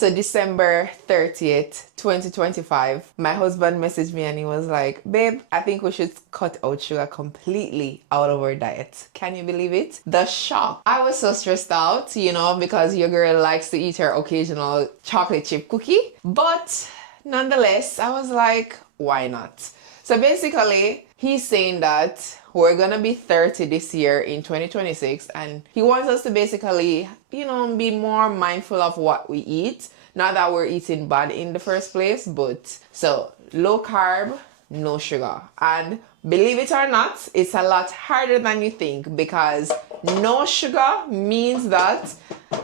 So December 30th, 2025, my husband messaged me and he was like, babe, I think we should cut out sugar completely out of our diet. Can you believe it? The shock. I was so stressed out, because your girl likes to eat her occasional chocolate chip cookie. But nonetheless, I was like, why not? So basically, he's saying that we're gonna be 30 this year in 2026, and he wants us to basically, be more mindful of what we eat. Not that we're eating bad in the first place, but so low carb, no sugar. And believe it or not, it's a lot harder than you think, because no sugar means that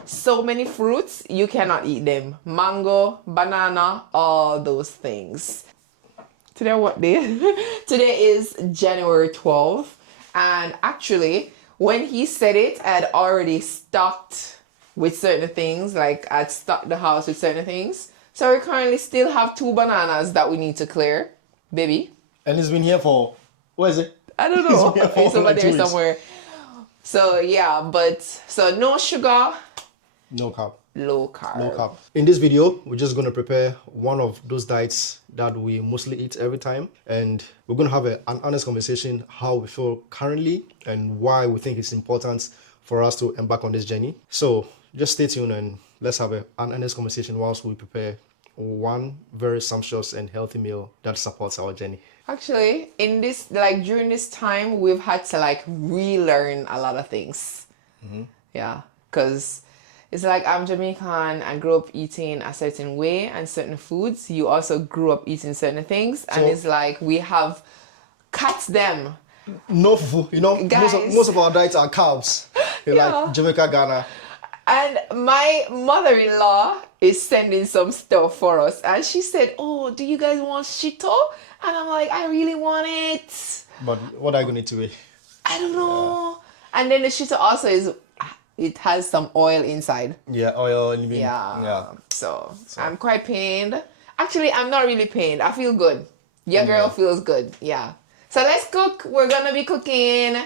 so many fruits, you cannot eat them. Mango, banana, all those things. Today what day? Today is January 12th. And actually, when he said it, I had already stocked with certain things. Like, I'd stocked the house with certain things. So we currently still have 2 bananas that we need to clear. Baby. And it's been here for, where is it? I don't know. It's over like there 2 weeks. somewhere. So yeah, so no sugar. No carb. Low carb. No carb. In this video, we're just going to prepare one of those diets that we mostly eat every time. And we're going to have an honest conversation how we feel currently and why we think it's important for us to embark on this journey. So just stay tuned and let's have an honest conversation whilst we prepare one very sumptuous and healthy meal that supports our journey. Actually, during this time, we've had to relearn a lot of things. Mm-hmm. Yeah, because it's like I'm Jamaican. I grew up eating a certain way and certain foods. You also grew up eating certain things, and it's like we have cut them. No fufu, Guys. most of our diets are carbs. Like Jamaica, Ghana. And my mother-in-law is sending some stuff for us, and she said, "Oh, do you guys want shito?" And I'm like, "I really want it." But what are you going to eat? I don't know. And then the shito also it has some oil inside. Yeah, oil. Yeah. So I'm quite pained. Actually, I'm not really pained. I feel good. Your girl feels good. Yeah. So let's cook. We're gonna be cooking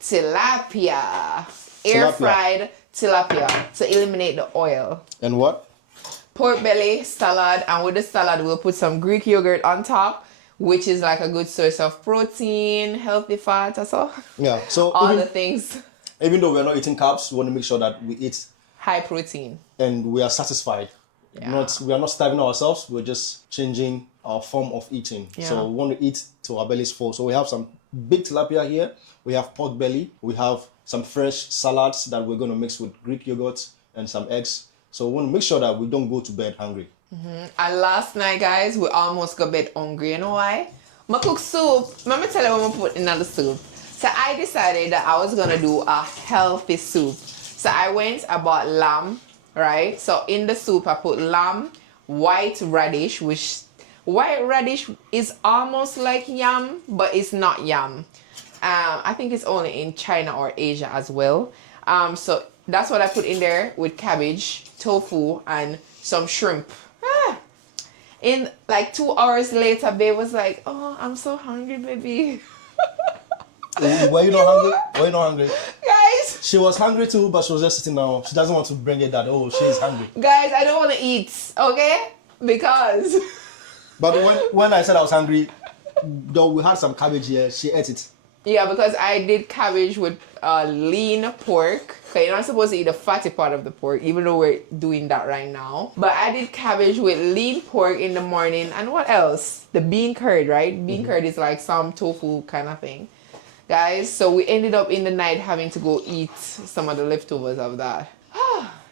tilapia. Air fried tilapia to eliminate the oil. And what? Pork belly salad, and with the salad we'll put some Greek yogurt on top, which is like a good source of protein, healthy fat, also. Yeah. So all the things. Even though we're not eating carbs, we want to make sure that we eat high protein and we are satisfied. Yeah. We are not starving ourselves. We're just changing our form of eating. Yeah. So we want to eat till our bellies full. So we have some big tilapia here. We have pork belly. We have some fresh salads that we're going to mix with Greek yogurt and some eggs. So we want to make sure that we don't go to bed hungry. Mm-hmm. And last night, guys, we almost got bed hungry. You know why? I cook soup. Let me tell you what I put in the soup. So I decided that I was going to do a healthy soup. So I bought lamb, right? So in the soup, I put lamb, white radish, which white radish is almost like yam, but it's not yam. I think it's only in China or Asia as well. So that's what I put in there with cabbage, tofu, and some shrimp. In 2 hours later, babe was like, "Oh, I'm so hungry, baby." Were you not hungry? Were you not hungry? Guys. She was hungry too, but she was just sitting down. She doesn't want to bring it that, she's hungry. Guys, I don't want to eat, okay? Because... But when I said I was hungry, though we had some cabbage here, she ate it. Yeah, because I did cabbage with lean pork. Okay, you're not supposed to eat the fatty part of the pork, even though we're doing that right now. But I did cabbage with lean pork in the morning. And what else? The bean curd, right? Bean curd is like some tofu kind of thing. Guys, so we ended up in the night having to go eat some of the leftovers of that.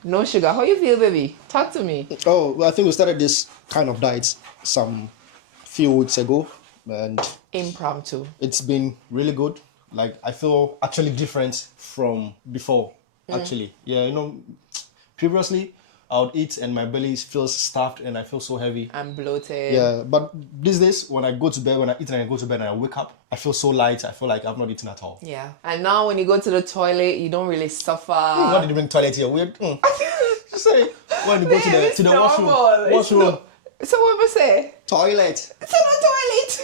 No sugar. How you feel, baby? Talk to me. Oh, well, I think we started this kind of diet some few weeks ago. And impromptu. It's been really good. I feel actually different from before, actually. Yeah, previously I would eat and my belly feels stuffed and I feel so heavy. I'm bloated. Yeah, but these days when I go to bed, when I eat and I go to bed and I wake up, I feel so light. I feel like I've not eaten at all. Yeah. And now when you go to the toilet, you don't really suffer. What did you bring toilet here? Weird. Just say when you go to the washroom. So what we say? Toilet. So the toilet.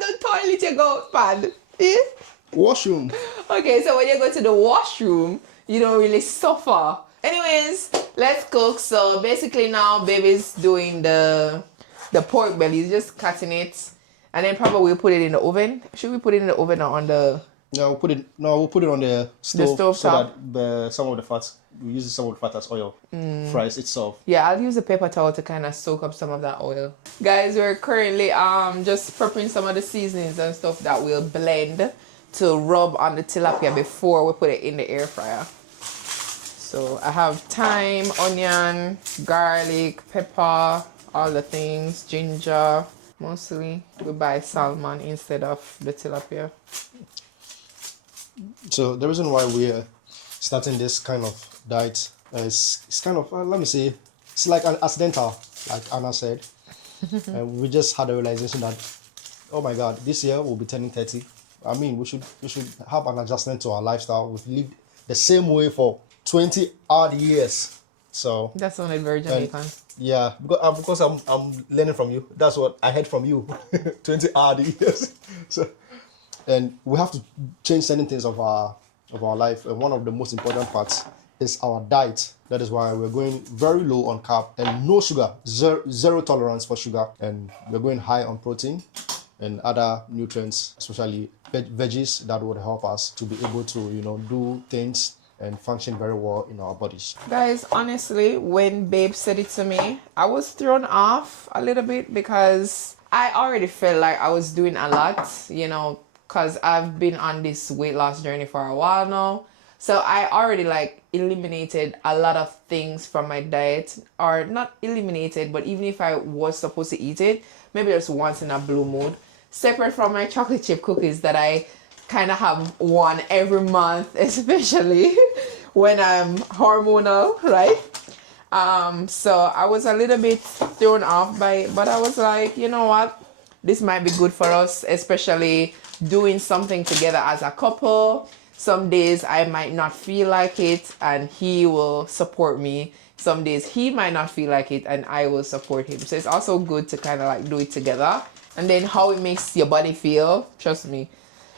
the toilet you go pad. Yeah? Washroom. Okay, so when you go to the washroom, you don't really suffer. Anyways, let's cook. So basically now baby's doing the pork belly. He's just cutting it. And then probably we'll put it in the oven. Should we put it in the oven or on the No, we'll put it on the stove so top? that some of the fats, we use some of the fat as oil, fries itself. Yeah, I'll use a paper towel to kind of soak up some of that oil. Guys, we're currently just prepping some of the seasonings and stuff that we'll blend to rub on the tilapia before we put it in the air fryer. So I have thyme, onion, garlic, pepper, all the things, ginger. Mostly we buy salmon instead of the tilapia. So the reason why we're starting this kind of diet is it's kind of let me see, it's like an accidental, like Anna said. And we just had a realization that, oh my God, this year we'll be turning 30. I mean, we should have an adjustment to our lifestyle. We've lived the same way for 20 odd years. So That sounded very Jamaican. yeah, because I'm learning from you. That's what I heard from you. 20 odd years. So, and we have to change certain things of our life. And one of the most important parts is our diet. That is why we're going very low on carb and no sugar, zero tolerance for sugar, and we're going high on protein and other nutrients, especially veggies that would help us to be able to do things and function very well in our bodies. Guys, honestly, when babe said it to me, I was thrown off a little bit because I already felt like I was doing a lot, because I've been on this weight loss journey for a while now. So I already eliminated a lot of things from my diet, or not eliminated, but even if I was supposed to eat it, maybe just once in a blue moon, separate from my chocolate chip cookies that I kind of have one every month, especially when I'm hormonal, right? So I was a little bit thrown off by it, but I was like, you know what? This might be good for us, especially doing something together as a couple. Some days I might not feel like it and he will support me. Some days he might not feel like it and I will support him. So it's also good to kind of do it together. And then how it makes your body feel, trust me.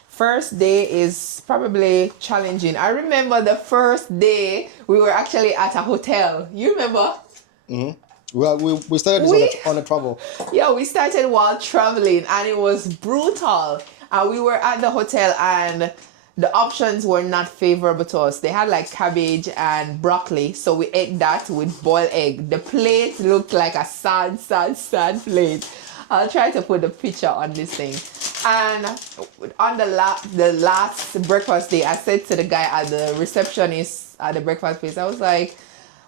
First day is probably challenging. I remember the first day we were actually at a hotel. You remember? Mm-hmm. Well, we started this on a travel. Yeah, we started while traveling and it was brutal. And we were at the hotel and the options were not favorable to us. They had cabbage and broccoli, so we ate that with boiled egg. The plate looked like a sad plate. I'll try to put the picture on this thing. And on the last breakfast day, I said to the guy at the receptionist at the breakfast place, I was like,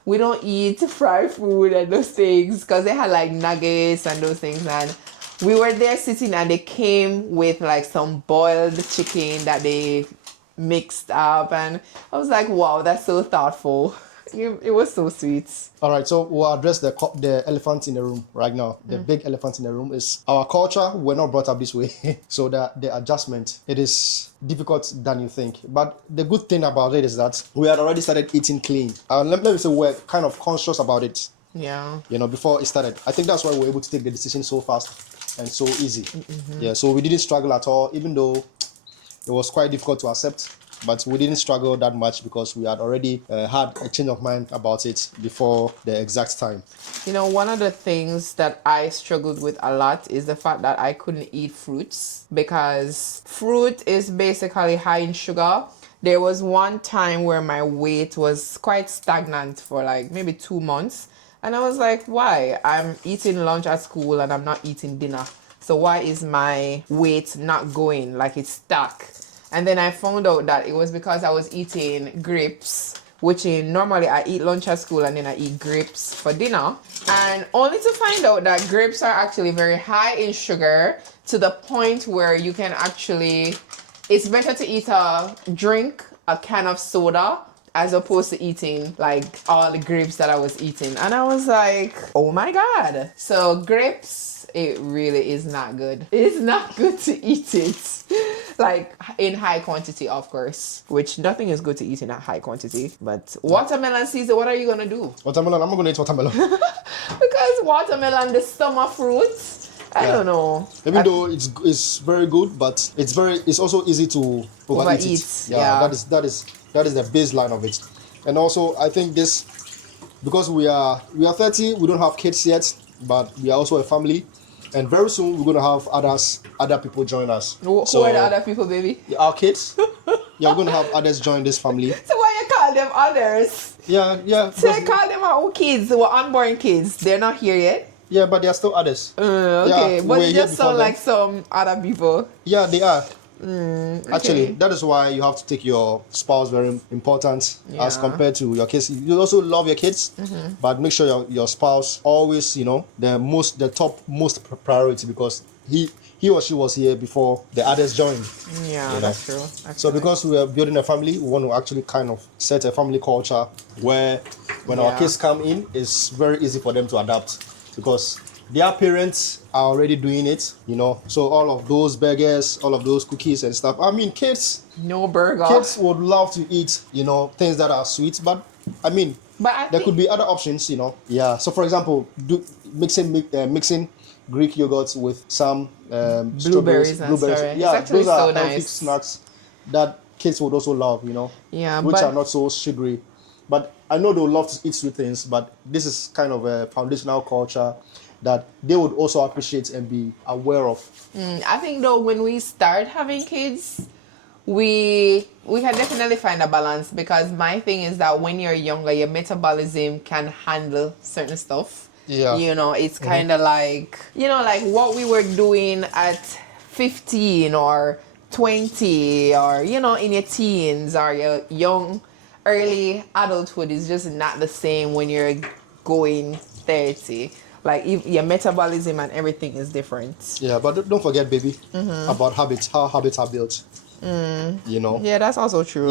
we don't eat fried food and those things, because they had nuggets and those things. And we were there sitting and they came with some boiled chicken that they mixed up. And I was like, wow, that's so thoughtful. It was so sweet. All right, so we'll address the elephant in the room right now. The big elephant in the room is our culture. We're not brought up this way. So the adjustment, it is difficult than you think. But the good thing about it is that we had already started eating clean. Let me say we're kind of conscious about it. Yeah. Before it started. I think that's why we're able to take the decision so fast and so easy. Mm-hmm. Yeah, so we didn't struggle at all, even though it was quite difficult to accept. But we didn't struggle that much because we had already had a change of mind about it before the exact time. One of the things that I struggled with a lot is the fact that I couldn't eat fruits, because fruit is basically high in sugar. There was one time where my weight was quite stagnant for maybe 2 months. And I was like, why? I'm eating lunch at school and I'm not eating dinner. So why is my weight not going? It's stuck. And then I found out that it was because I was eating grapes, which normally I eat lunch at school and then I eat grapes for dinner. And only to find out that grapes are actually very high in sugar, to the point where you can actually, it's better to eat a can of soda, as opposed to eating all the grapes that I was eating. And I was like, oh my God. So grapes, it really is not good. It's not good to eat it. In high quantity, of course, which nothing is good to eat in a high quantity. But watermelon season, what are you gonna do? Watermelon, I'm not gonna eat watermelon. Because watermelon, the summer fruit, I don't know. Even though it's very good, but it's also easy to overeat it. Yeah. That is the baseline of it. And also, I think this because we are 30, we don't have kids yet, but we are also a family, and very soon we're gonna have other people join us. Who are the other people, baby? Our kids. Yeah, we're gonna have others join this family. So why you call them others? Yeah. So you call them our own kids, our unborn kids. They're not here yet. Yeah, but there are still others. Okay, Yeah, but we're it here just before sound them. like some other people. Yeah, they are. Okay. Actually, that is why you have to take your spouse very important as Yeah. compared to your kids. You also love your kids, but make sure your spouse always, the top most priority, because he or she was here before the others joined. Yeah, that's true. So because we are building a family, we want to actually kind of set a family culture where when our kids come in, it's very easy for them to adapt, because their parents are already doing it, So all of those burgers, all of those cookies and stuff. I mean, kids No burger. kids would love to eat, things that are sweet, but I mean, there could be other options, Yeah. So for example, mixing Greek yogurt with some Blueberries and strawberries. Yeah, It's actually those are so healthy nice. snacks that kids would also love, Yeah, which but are not so sugary. But I know they would love to eat sweet things, but this is kind of a foundational culture that they would also appreciate and be aware of. I think though when we start having kids, we can definitely find a balance, because my thing is that when you're younger, your metabolism can handle certain stuff. Yeah. It's kind of like, like what we were doing at 15 or 20 or, in your teens or your young, early adulthood is just not the same when you're going 30. Like your metabolism and everything is different. Yeah, but don't forget, baby, about habits, how habits are built. Yeah, that's also true.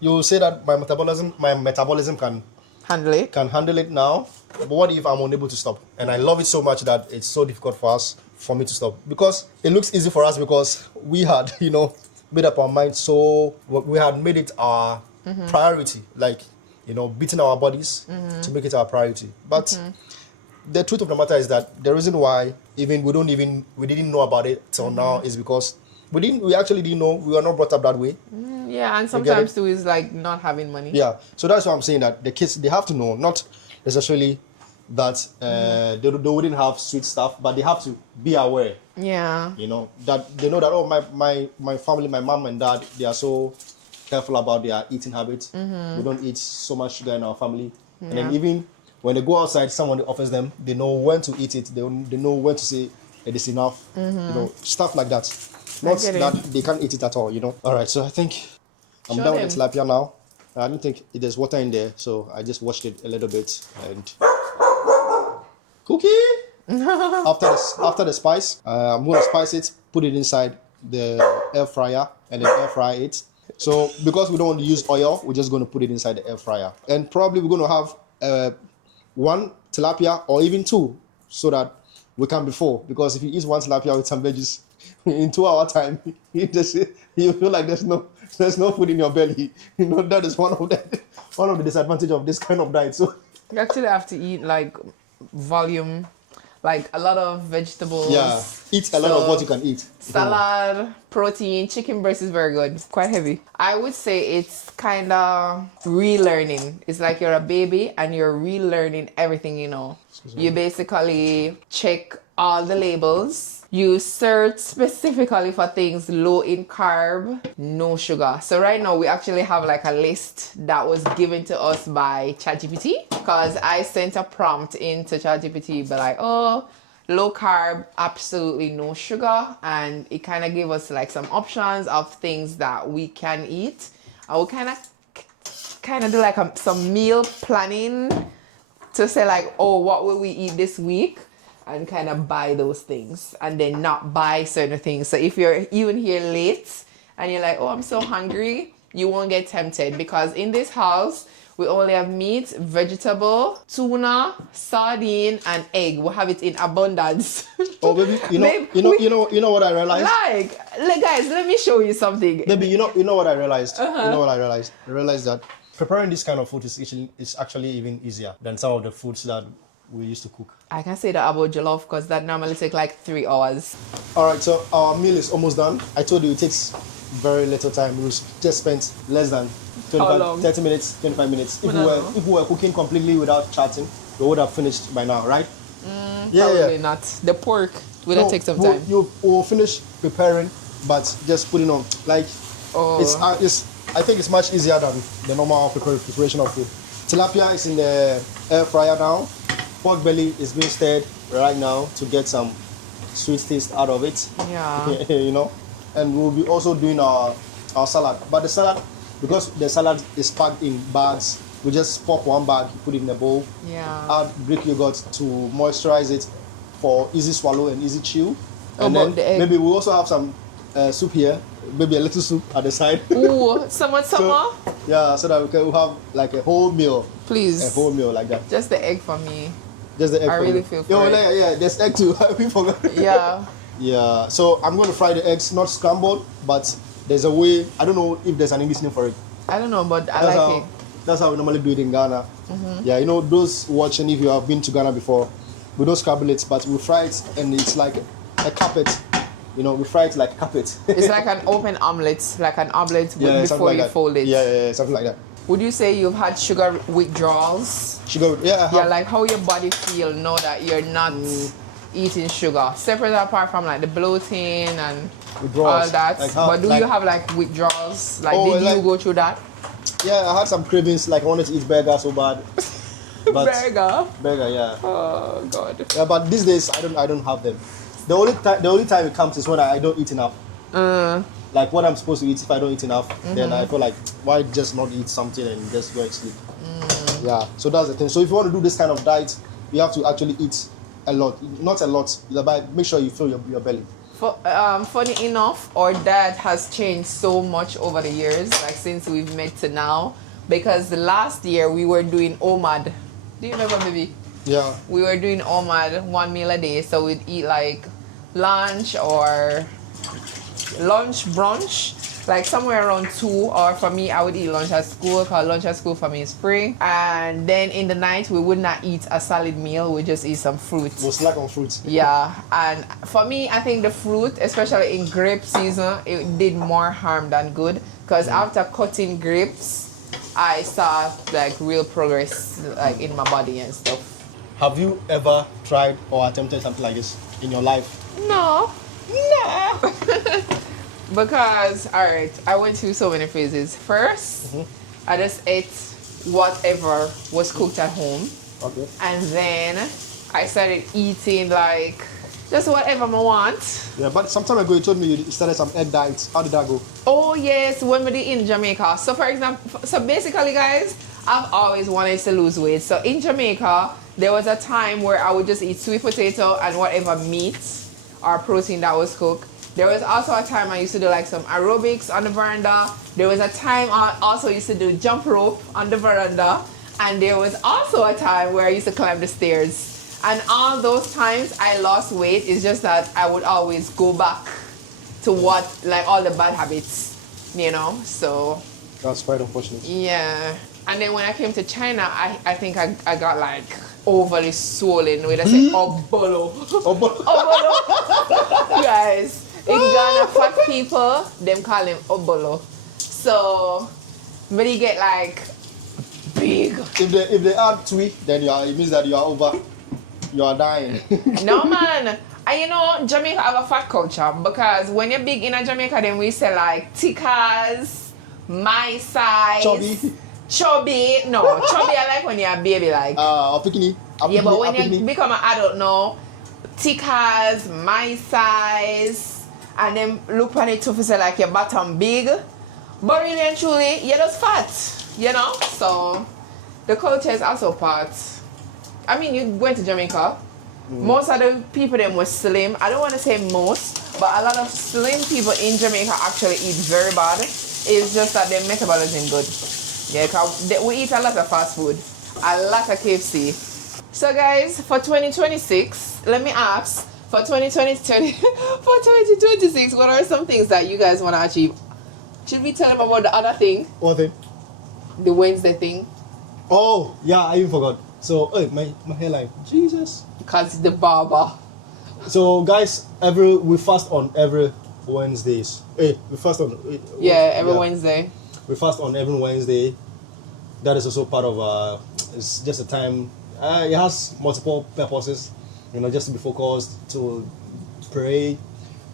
You say that my metabolism can Handle it. now, but what if I'm unable to stop? And I love it so much that it's so difficult for me to stop, because it looks easy for us because we had, made up our mind. So we had made it our priority, like, beating our bodies to make it our priority. But the truth of the matter is that the reason why we didn't know about it till now is because we actually didn't know. We were not brought up that way. Yeah, and sometimes too is like not having money. Yeah, so that's why I'm saying that the kids, they have to know, not necessarily that they wouldn't have sweet stuff, but they have to be aware. Yeah. That they know that my family, my mom and dad, they are so careful about their eating habits. We don't eat so much sugar in our family, and then even when they go outside, someone offers them, they know when to eat it. They know when to say it is enough. Stuff like that. Not that they can't eat it at all. All right, so I think I'm done with the tilapia now. I don't think there's water in there, so I just washed it a little bit and cookie. After the spice, I'm gonna spice it, put it inside the air fryer, and then air fry it. So because we don't want to use oil, we're just gonna put it inside the air fryer, and probably we're gonna have one tilapia or even two, so that we can be full. Because if you eat one tilapia with some veggies, in 2 hour time, you feel like there's no food in your belly. That is one of the disadvantages of this kind of diet. So You actually have to eat like volume, like a lot of vegetables. yeah, eat a lot of what you can eat. Salad, protein, chicken breast is very good. It's quite heavy. I would say it's kind of relearning. It's like you're a baby and you're relearning everything you know. You basically check all the labels. You search specifically for things low in carb, no sugar. So right now we actually have like a list that was given to us by ChatGPT, because I sent a prompt into ChatGPT, but like, oh, low carb, absolutely no sugar, and it kind of gave us like some options of things that we can eat. I will kind of do like some meal planning to say like, oh, what will we eat this week? And kind of buy those things and then not buy certain things. So if you're even here late and you're like, oh, I'm so hungry, you won't get tempted, because in this house, we only have meat, vegetable, tuna, sardine, and egg. We have it in abundance. Oh, baby, you know what I realized? Like, guys, let me show you something. Baby, you know what I realized? You know what I realized? I realized that preparing this kind of food is actually even easier than some of the foods that we used to cook. I can say that about jollof, because that normally takes like 3 hours. All right, so our meal is almost done. I told you it takes very little time. We just spent less than long? 30 minutes, 25 minutes. I don't know. If we were cooking completely without chatting, we would have finished by now, right? Probably not. The pork will No, take some time. we'll finish preparing, but just putting on like Oh. it's. I think it's much easier than the normal preparation of food. Tilapia is in the air fryer now. Pork belly is being stirred right now to get some sweet taste out of it. Yeah. You know, and we'll be also doing our salad. But the salad, because the salad is packed in bags, we just pop one bag, put it in a bowl, Yeah. add Greek yogurt to moisturize it for easy swallow and easy chew. And about then the egg? maybe we also have some soup here, maybe a little soup at the side. Ooh, summer. Yeah, so that we can have like a whole meal. Please. A whole meal like that. Just the egg for me. Just the egg. I for really you. feel for Yo, it. yeah, there's egg too. We forgot. Yeah. Yeah, so I'm going to fry the eggs, not scrambled, but there's a way. I don't know if there's an English name for it. I don't know, but I That's like how, it. That's how we normally do it in Ghana. Yeah, you know, those watching, if you have been to Ghana before, we don't scramble it, but we fry it and it's like a carpet. You know, we fry it like a carpet. It's like an open omelet, Yeah, before something like you that. fold it. Yeah, something like that. Would you say you've had sugar withdrawals? Sugar, yeah, I have. Yeah, like how your body feel know that you're not eating sugar, separate apart from like the bloating and Withdrawals. all that. Like how- but do like- you have like withdrawals? Like, Oh, did you like- go through that? Yeah, I had some cravings, like I wanted to eat burger so bad. But Burger. yeah. Oh God. Yeah, but these days I don't have them. The only time it comes is when I don't eat enough. Like what I'm supposed to eat, if I don't eat enough, then I feel like why just not eat something and just go and sleep. Yeah, so that's the thing. So if you want to do this kind of diet, you have to actually eat a lot. Not a lot, but make sure you fill your belly. Funny enough, our diet has changed so much over the years, like since we've met to now. Because the last year we were doing OMAD. Do you remember, baby? Yeah. We were doing OMAD, 1 meal a day. So we'd eat like lunch or brunch, like somewhere around 2. Or for me, I would eat lunch at school, because lunch at school for me is free. And then in the night, we would not eat a solid meal. We just eat some fruit. We'll slack on fruits. Yeah, and for me, I think the fruit, especially in grape season, it did more harm than good. Because after cutting grapes, I saw like real progress like in my body and stuff. Have you ever tried or attempted something like this in your life? No. Because, alright, I went through so many phases. First, I just ate whatever was cooked at home. Okay. And then I started eating like just whatever I want. Yeah, but some time ago you told me you started some egg diets. How did that go? Oh yes, when we did in Jamaica. So for example, so basically guys, I've always wanted to lose weight. So in Jamaica, there was a time where I would just eat sweet potato and whatever meat or protein that was cooked. There was also a time I used to do like some aerobics on the veranda. There was a time I also used to do jump rope on the veranda. And there was also a time where I used to climb the stairs. And all those times I lost weight. It's just that I would always go back to what, like all the bad habits, you know? So, That's quite unfortunate. yeah. And then when I came to China, I think I got like overly swollen with, I say, obolo. Obolo. Guys, in Ghana, fat people, them call him obolo. So, but you get like big. If they add twee, then it means that you are dying. No man. And you know, Jamaica have a fat culture because when you're big in a Jamaica, then we say like tikas, my size. Chubby. No, chubby I like when you're a baby like. A picnic. Yeah, but when you become an adult now, tikas, my size, and then look on it to say like your bottom big. But really and truly, you're just fat, you know? So the culture is also part. I mean, you went to Jamaica. Most of the people them were slim. I don't want to say most, but a lot of slim people in Jamaica actually eat very bad. It's just that their metabolism good. Yeah, cause we eat a lot of fast food, a lot of KFC. So guys, for 2026, let me ask, for 2026, what are some things that you guys want to achieve? Should we tell them about the other thing? What thing? The Wednesday thing? Oh, yeah, I even forgot. So, my hairline. Jesus. Because the barber. So, guys, we fast on every Wednesdays. We fast on. Yeah, every Wednesday. We fast on every Wednesday. That is also part of it's just a time. It has multiple purposes, just to be focused, to pray,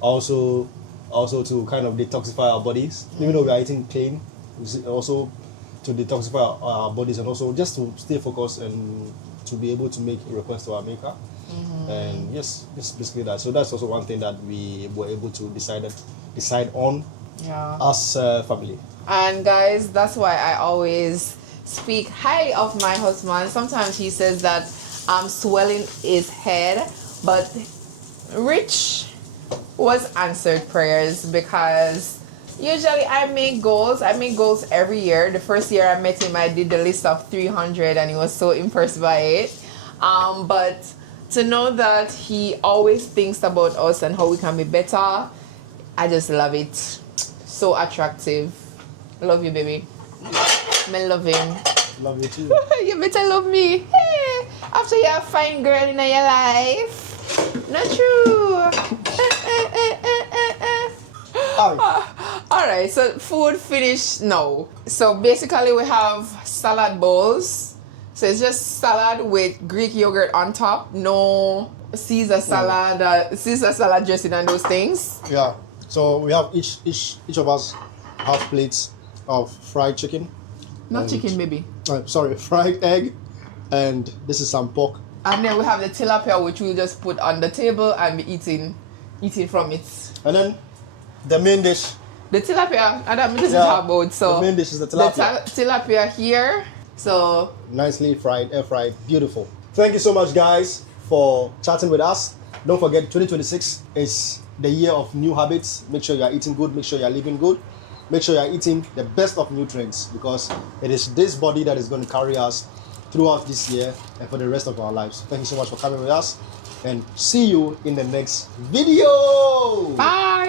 also to kind of detoxify our bodies. Even though we are eating clean, it's also to detoxify our bodies, and also just to stay focused and to be able to make a request to our maker. And yes, just basically that. So that's also one thing that we were able to decide on as family. And guys, that's why I always speak highly of my husband. Sometimes he says that I'm swelling his head, but Rich was answered prayers, because usually I make goals every year. The first year I met him, I did the list of 300 and he was so impressed by it. But to know that he always thinks about us and how we can be better, I just love it. So attractive. Love you, baby. I love him. Love you too. You better love me. Hey, after you're a fine girl in your life. Not true. Alright, so food finished now. So basically we have salad bowls. So it's just salad with Greek yogurt on top. No Caesar salad, dressing and those things. Yeah. So we have each of us have plates of fried chicken. Not chicken, baby. Fried egg, and this is some pork. And then we have the tilapia, which we'll just put on the table and be eating from it. And then the main dish. The tilapia, and that is talk about. So the main dish is the tilapia. The tilapia here. So nicely fried, air fried, beautiful. Thank you so much, guys, for chatting with us. Don't forget, 2026 is the year of new habits. Make sure you are eating good. Make sure you are living good. Make sure you are eating the best of nutrients, because it is this body that is going to carry us throughout this year and for the rest of our lives. Thank you so much for coming with us, and see you in the next video. Bye.